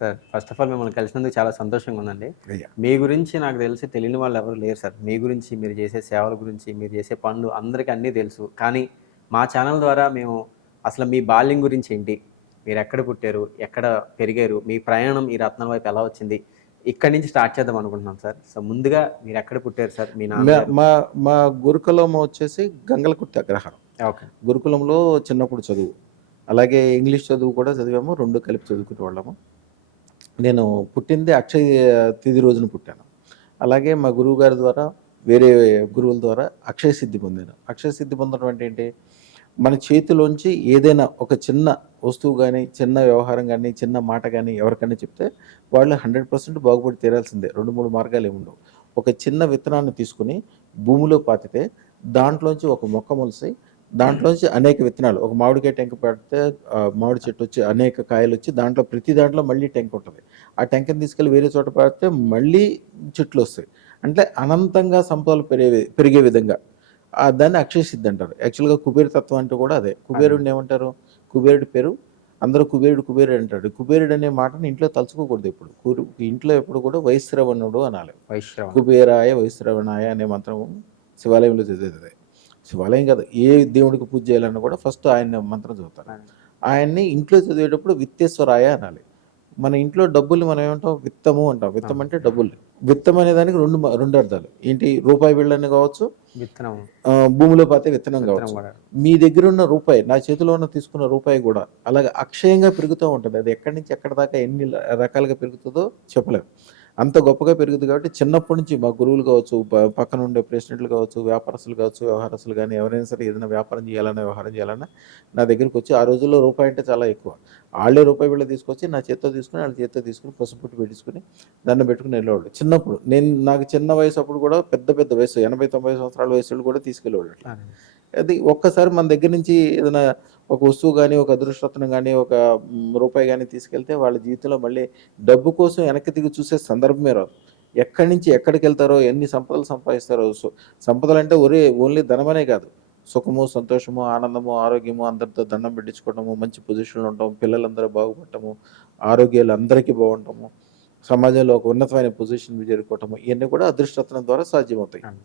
Sir first of all మిమ్మల్ని కలిసినందుకు చాలా సంతోషంగా ఉందండి. మీ గురించి నాకు తెలిసి తెలియని వాళ్ళు ఎవరు లేరు సార్. మీ గురించి మీరు చేసే సేవల గురించి మీరు చేసే పనులు అందరికీ అన్నీ తెలుసు. కానీ మా ఛానల్ ద్వారా మేము అసలు మీ బాల్యం గురించి ఏంటి? మీరు ఎక్కడ పుట్టారు? ఎక్కడ పెరిగారు? మీ ప్రయాణం ఈ రత్నం వైపు ఎలా వచ్చింది? ఇక్కడి నుంచి స్టార్ట్ చేద్దాం అనుకుంటున్నాం సార్. సో ముందుగా మీరు ఎక్కడ పుట్టారు సార్? మీ మా- మా గురుకులం వచ్చేసి గంగలకుట్ట అగ్రహారం. ఓకే. గురుకులంలో చిన్నప్పుడు చదువు. అలాగే ఇంగ్లీష్ చదువు కూడా చదివాము. రెండు కలిపి చదువుకునే వాళ్ళము. నేను పుట్టింది అక్షయ తిది రోజున పుట్టాను. అలాగే మా గురువు గారి ద్వారా వేరే గురువుల ద్వారా అక్షయ సిద్ధి పొందాను. అక్షయ సిద్ధి పొందడం అంటే ఏంటి? మన చేతిలోంచి ఏదైనా ఒక చిన్న వస్తువు కానీ చిన్న వ్యవహారం కానీ చిన్న మాట కానీ ఎవరికైనా చెప్తే వాళ్ళు హండ్రెడ్ పర్సెంట్ బాగుపడి తీరాల్సిందే. రెండు మూడు మార్గాలు ఏమి ఉండవు. ఒక చిన్న విత్తనాన్ని తీసుకుని భూమిలో పాతితే దాంట్లోంచి ఒక మొక్క మొలిసి దాంట్లోంచి అనేక విత్తనాలు. ఒక మామిడికాయ టెంక పెడితే మామిడి చెట్టు వచ్చి అనేక కాయలు వచ్చి దాంట్లో ప్రతి దాంట్లో మళ్ళీ టెంక ఉంటుంది. ఆ టెంకని తీసుకెళ్ళి వేరే చోట పెడితే మళ్ళీ చెట్లు వస్తాయి. అంటే అనంతంగా సంపదలు పెరిగే పెరిగే విధంగా. ఆ, దాన్ని అక్షయ సిద్ధి అంటారు. యాక్చువల్గా కుబేర తత్వం అంటే కూడా అదే. కుబేరుడిని ఏమంటారు? కుబేరుడి పేరు అందరూ కుబేరుడు కుబేరుడు అంటాడు కుబేరుడు అనే మాటని ఇంట్లో తలుచుకోకూడదు ఇప్పుడు కురు- ఇంట్లో ఎప్పుడు కూడా వైశ్రవణుడు అనాలి. వైశ్రవ కుబేరాయ వైశ్రవణాయ అనే మంత్రం శివాలయంలో చదివేది శివాలయం కాదు ఏ దేవుడికి పూజ చేయాలన్నా కూడా ఫస్ట్ ఆయన మంత్రం చదువుతారు. ఆయన్ని ఇంట్లో చదివేటప్పుడు విత్తేశ్వరాయ అనాలి. మన ఇంట్లో డబ్బులు మనం ఏమంటాం? విత్తము అంటాం. విత్తం అంటే డబ్బులు విత్తం అనే దానికి రెండు రెండు అర్థాలు. ఏంటి? రూపాయి బిళ్ళని కావచ్చు విత్తనం. భూమిలో పాతే విత్తనం కావచ్చు. మీ దగ్గర ఉన్న రూపాయి నా చేతిలో ఉన్న తీసుకున్న రూపాయి కూడా అలాగే అక్షయంగా పెరుగుతూ ఉంటుంది. అది ఎక్కడి నుంచి ఎక్కడి దాకా ఎన్ని రకాలుగా పెరుగుతుందో చెప్పలేము అంత గొప్పగా పెరుగుతుంది కాబట్టి చిన్నప్పటి నుంచి మా గురువులు కావచ్చు పక్కన ఉండే ప్రెసిడెంట్లు కావచ్చు వ్యాపారస్తులు కావచ్చు వ్యవహారస్తులు కానీ ఎవరైనా సరే ఏదైనా వ్యాపారం చేయాలన్నా వ్యవహారం చేయాలన్నా నా దగ్గరికి వచ్చి ఆ రోజుల్లో రూపాయి అంటే చాలా ఎక్కువ. వాళ్ళే రూపాయి బిళ్ళ తీసుకొచ్చి నా చేత్తో తీసుకుని వాళ్ళ చేత్తో తీసుకుని పసుపుట్టు పెట్టించుకుని దండం పెట్టుకుని వెళ్ళేవాళ్ళు. చిన్నప్పుడు నేను నాకు చిన్న వయసు అప్పుడు కూడా పెద్ద పెద్ద వయసు ఎనభై తొంభై సంవత్సరాల వయసు వాళ్ళు కూడా తీసుకెళ్ళేవాళ్ళు అది ఒక్కసారి మన దగ్గర నుంచి ఏదైనా ఒక వస్తువు కానీ ఒక అదృష్టత్వం కానీ ఒక రూపాయి కానీ తీసుకెళ్తే వాళ్ళ జీవితంలో మళ్ళీ డబ్బు కోసం వెనక్కి తిరిగి చూసే సందర్భమే రాదు. ఎక్కడి నుంచి ఎక్కడికి వెళ్తారో ఎన్ని సంపదలు సంపాదిస్తారో సో సంపదలు అంటే ఒరే ఓన్లీ ధనమనే కాదు. సుఖము సంతోషము ఆనందము ఆరోగ్యము అందరితో దండం పెట్టించుకోవటము మంచి పొజిషన్లో ఉండటం పిల్లలందరూ బాగుపడటము ఆరోగ్యాలు అందరికీ బాగుండటము సమాజంలో ఒక ఉన్నతమైన పొజిషన్ చేరుకోవటము ఇవన్నీ కూడా అదృష్టత్వం ద్వారా సాధ్యమవుతాయి.